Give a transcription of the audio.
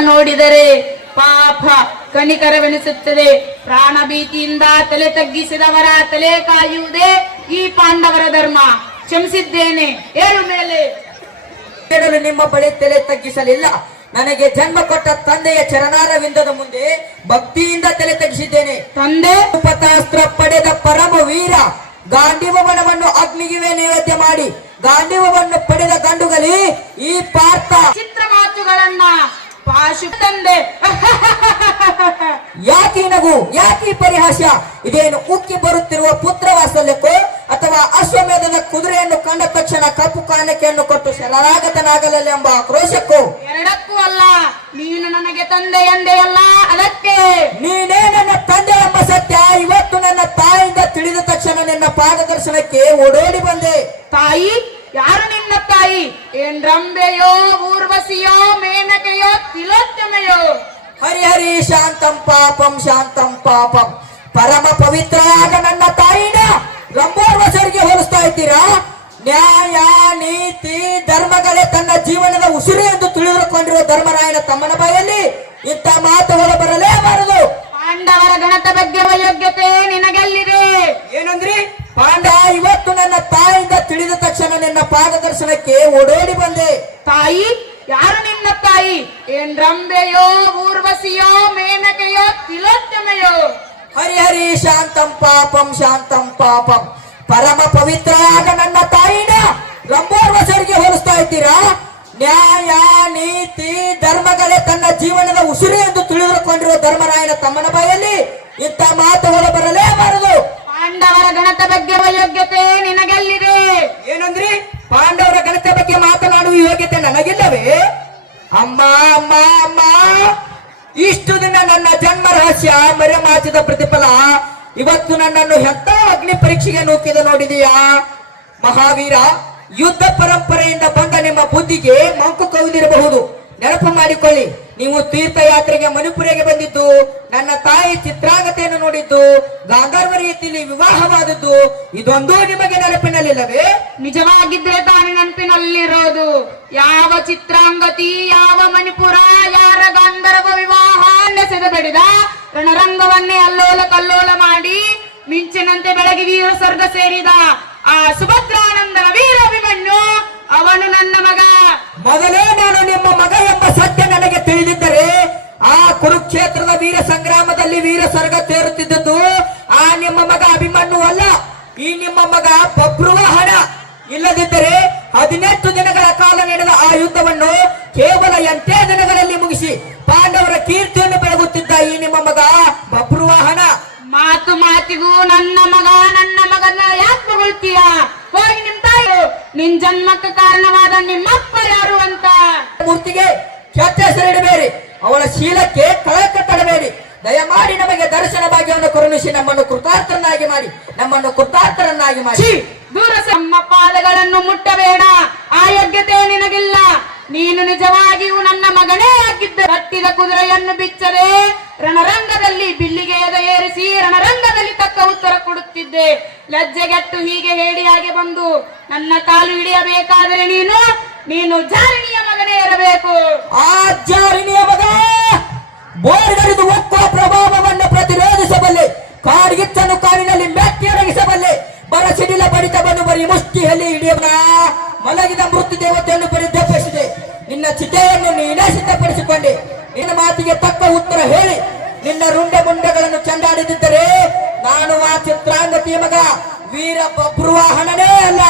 ನೋಡಿದರೆ ಪಾಪ ಕಣಿಕರವೆನಿಸುತ್ತದೆ ಪ್ರಾಣ ಭೀತಿಯಿಂದ ತಲೆ ತಗ್ಗಿಸಿದವರ ತಲೆ ಕಾಯುವುದೇ ಈ ಪಾಂಡವರ ಧರ್ಮ. ಕ್ಷಮಿಸಿದ್ದೇನೆ. ಏಳು ಮೇಲೆ. ಕೇಳಲು ನಿಮ್ಮ ಬಳಿ ತಲೆ ತಗ್ಗಿಸಲಿಲ್ಲ. ನನಗೆ ಜನ್ಮ ಕೊಟ್ಟ ತಂದೆಯ ಚರಣಾರವಿಂದದ ಮುಂದೆ ಭಕ್ತಿಯಿಂದ ತಲೆ ತಗ್ಗಿಸಿದ್ದೇನೆ. ತಂದೆ? ಉಪತಾಸ್ತ್ರ ಪಡೆದ ಪರಮ ವೀರ ಗಾಂಧೀವನವನ್ನು ಅಗ್ನಿಗೆ ನೈವೇದ್ಯ ಮಾಡಿ ಗಾಂಧಿವವನ್ನು ಪಡೆದ ಗಂಡುಗಲಿ ಈ ಪಾರ್ಥ. ಚಿತ್ರ ಮಾತುಗಳನ್ನ ಪಾಶು ತಂದೆ. ಯಾಕೆ ನಗು? ಯಾಕೆ ಈ ಪರಿಹಾಸ? ಇದೇನು ಉಕ್ಕಿ ಬರುತ್ತಿರುವ ಪುತ್ರ ವಾತ್ಸಲ್ಯಕ್ಕೋ ಅಥವಾ ಅಶ್ವಮೇಧದ ಕುದುರೆಯನ್ನು ಕಂಡ ತಕ್ಷಣ ಕಪ್ಪು ಕಾಣಿಕೆಯನ್ನು ಕೊಟ್ಟು ಶರಣಾಗತನಾಗಲಿಲ್ಲ ಎಂಬ ಆಕ್ರೋಶಕ್ಕೂ? ಎರಡಕ್ಕೂ ಅಲ್ಲ. ನೀನು ನನಗೆ ತಂದೆ ಎಂದೆಯಲ್ಲ ಅದಕ್ಕೆ ನೀನೇ ನನ್ನ ತಂದೆ ಎಂಬ ಸತ್ಯ ಇವತ್ತು ನನ್ನ ತಾಯಿಂದ ತಿಳಿದ ತಕ್ಷಣ ನಿನ್ನ ಪಾದದರ್ಶನಕ್ಕೆ ಓಡೋಡಿ ಬಂದೆ. ತಾಯಿ ಯಾರು ನಿನ್ನ ತಾಯಿ? ಏನ್ ರಂಬೆಯೋ ಊರ್ವಸಿಯೋ ಮೇನಕೆಯೋ, ತಿಲೋತ್ತಮೆಯೋ? ಹರಿಹರಿ ಶಾಂತಂ ಪಾಪಂ ಶಾಂತಂ ಪಾಪಂ. ಪರಮ ಪವಿತ್ರರಾದ ನನ್ನ ತಾಯಿನ ರಂಬೋರ್ವಸರಿಗೆ ಹೋಲಿಸ್ತಾ ಇದ್ದೀರಾ? ನ್ಯಾಯ, ನೀತಿ, ಧರ್ಮಗಳೇ ತನ್ನ ಜೀವನದ ಉಸಿರು ಎಂದು ತಿಳಿದುಕೊಂಡಿರುವ ಧರ್ಮರಾಯನ ತಮ್ಮನ ಬಾಯಲ್ಲಿ ಇಂಥ ಮಾತುಗಳು ಬರಲೇಬಾರದು ನಿನ್ನ ಪಾದದರ್ಶನಕ್ಕೆ ಓಡೋಡಿ ಬಂದೆ. ತಾಯಿ ಯಾರು ನಿನ್ನ ತಾಯಿ? ಏನ್ ರಂಬೆಯೋ ಊರ್ವಸಿಯೋ ಮೇನಕೆಯೋ ತಿಲೋತ್ತಮೆಯೋ? ಹರಿಹರಿ ಶಾಂತಂ ಪಾಪಂ ಶಾಂತಂ ಪಾಪಂ. ಪರಮ ಪವಿತ್ರ ಆದ ನನ್ನ ತಾಯಿನ ರಂಬೋರ್ವಸರಿಗೆ ಹೋಲಿಸ್ತಾ ಇದ್ದೀರಾ? ನ್ಯಾಯ ನೀತಿ ಧರ್ಮಗಳೇ ತನ್ನ ಜೀವನದ ಉಸಿರು ಎಂದು ತಿಳಿದುಕೊಂಡಿರುವ ಧರ್ಮರಾಯನ ತಮ್ಮನ ಬಾಯಲ್ಲಿ ಇಂಥ ಮಾತುಗಳು ಬರಲೇಬಾರದು ಯೋಗ್ಯತೆ ನನಗಿಲ್ಲವೇ? ಅಮ್ಮ ಅಮ್ಮ ಅಮ್ಮ, ಇಷ್ಟು ದಿನ ನನ್ನ ಜನ್ಮ ರಹಸ್ಯ, ಮರೆಮಾಚಿದ ಪ್ರತಿಫಲ, ಇವತ್ತು ನನ್ನನ್ನು ಹೆತ್ತ ಅಗ್ನಿ ಪರೀಕ್ಷೆಗೆ ನೂಕಿದ ನೋಡಿದೆಯಾ? ಮಹಾವೀರ, ಯುದ್ಧ ಪರಂಪರೆಯಿಂದ ಬಂದ ನಿಮ್ಮ ಬುದ್ಧಿಗೆ ಮಂಕು ಕವಿದಿರಬಹುದು. ನೆನಪು ಮಾಡಿಕೊಳ್ಳಿ ನೀವು ತೀರ್ಥಯಾತ್ರೆಗೆ ಮಣಿಪುರಿಗೆ ಬಂದಿದ್ದು ನನ್ನ ತಾಯಿ ಚಿತ್ರಾಂಗತೆಯನ್ನು ನೋಡಿದ್ದು ಗಾಂಧರ್ವ ರೀತಿಯಲ್ಲಿ ವಿವಾಹವಾದದ್ದು ಇದೊಂದು ನಿಮಗೆ ನೆನಪಿನಲ್ಲಿಲ್ಲವೇ? ನಿಜವಾಗಿದ್ರೆ ತಾನೇ ನೆನಪಿನಲ್ಲಿರೋದು. ಯಾವ ಚಿತ್ರಾಂಗತಿ ಯಾವ ಮಣಿಪುರ ಯಾರ ಗಾಂಧರ್ವ ವಿವಾಹ ಬೆಳೆದ ರಣರಂಗವನ್ನೇ ಅಲ್ಲೋಲ ಕಲ್ಲೋಲ ಮಾಡಿ ಮಿಂಚಿನಂತೆ ಬೆಳಗಿ ವೀರ ಸ್ವರ್ಗ ಸೇರಿದ ಆ ಸುಭದ್ರಾನಂದನ ವೀರ ಅಭಿಮನ್ಯು ಅವನು ನನ್ನ ಮಗ. ಮೊದಲೇ ಸ್ವರ್ಗ ತೇರುತ್ತಿದ್ದದ್ದು ಆ ನಿಮ್ಮ ಮಗ ಅಭಿಮನ್ಯು ಅಲ್ಲ. ಈ ನಿಮ್ಮ ಮಗ ಬಬ್ರುವಾಹನ ಇಲ್ಲದಿದ್ದರೆ ಹದಿನೆಂಟು ದಿನಗಳ ಕಾಲ ನಡೆದ ಆ ಯುದ್ಧವನ್ನು ಕೇವಲ ಎಂಟೇ ದಿನಗಳಲ್ಲಿ ಮುಗಿಸಿ ಪಾಂಡವರ ಕೀರ್ತಿಯನ್ನು ಬೆಳಗುತ್ತಿದ್ದ ಈ ನಿಮ್ಮ ಮಗ ಬಬ್ರುವಾಹನ ಮಾತು ಮಾತಿಗೂ ನನ್ನ ಮಗ ನನ್ನ ಮಗನ ಯಾಕೆ ಹೋಗಿ ನಿಮ್ ತಾಯಿ. ನಿನ್ ಜನ್ಮಕ್ಕೆ ಕಾರಣವಾದ ನಿಮ್ಮಪ್ಪ ಯಾರು ಅಂತ? ಮೂರ್ತಿಗೆ ಕೆಟ್ಟ ಹೆಸರಿಡಬೇಡಿ. ಅವಳ ಶೀಲಕ್ಕೆ ಕಳಕ ತಡಬೇಡಿ. ದಯಮಾಡಿ ನಮಗೆ ದರ್ಶನ ಭಾಗ್ಯವನ್ನು ಕರುಣಿಸಿ ನಮ್ಮನ್ನು ಕೃತಾರ್ಥರನ್ನಾಗಿ ಮಾಡಿ ನಮ್ಮನ್ನು ಕೃತಾರ್ಥರನ್ನಾಗಿ ಮಾಡಿ! ದೂರ ನಮ್ಮ ಪಾದಗಳನ್ನು ಮುಟ್ಟಬೇಡ. ಆ ಯೋಗ್ಯತೆ ನಿನಗಿಲ್ಲ. ನೀನು ನಿಜವಾಗಿಯೂ ನನ್ನ ಮಗನೇ ಆಗಿದ್ದ. ಕಟ್ಟಿದ ಕುದುರೆಯನ್ನು ಬಿಚ್ಚದೆ ರಣರಂಗದಲ್ಲಿ ಬಿಲ್ಲಿಗೆಯದ ಏರಿಸಿ ರಣರಂಗದಲ್ಲಿ ತಕ್ಕ ಉತ್ತರ ಕೊಡುತ್ತಿದ್ದೆ. ಲಜ್ಜೆಗೆಟ್ಟು ಹೀಗೆ ಹೇಡಿಯಾಗಿ ಬಂದು ನನ್ನ ಕಾಲು ಹಿಡಿಯಬೇಕಾದರೆ ನೀನು ನೀನು ಜಾರಿಣಿಯ ಮಗನೇ ಇರಬೇಕು. ಆ ಜಾರಿಣಿಯ ಮಗ ಬೋರ್ಗರಿದು ಹಿಡಿಯೋಣ ಮಲಗಿದ ಮೃತ್ಯು ದೇವತೆಯನ್ನು ಪರಿದರ್ಶಿಸಿದೆ ನಿನ್ನ ಚಿತೆಯನ್ನು ನೀನೇ ಸಿದ್ಧಪಡಿಸಿಕೊಂಡೆ. ನಿನ್ನ ಮಾತಿಗೆ ತಕ್ಕ ಉತ್ತರ ಹೇಳಿ. ನಿನ್ನ ರುಂಡೆ ಮುಂಡೆಗಳನ್ನು ಚಂಡಾಡಿದ್ದರೆ ನಾನು ಆ ಚಿತ್ರಾಂಗತಿ ಮಗ ವೀರ ಬಬ್ರುವಾಹನನೇ ಅಲ್ಲ.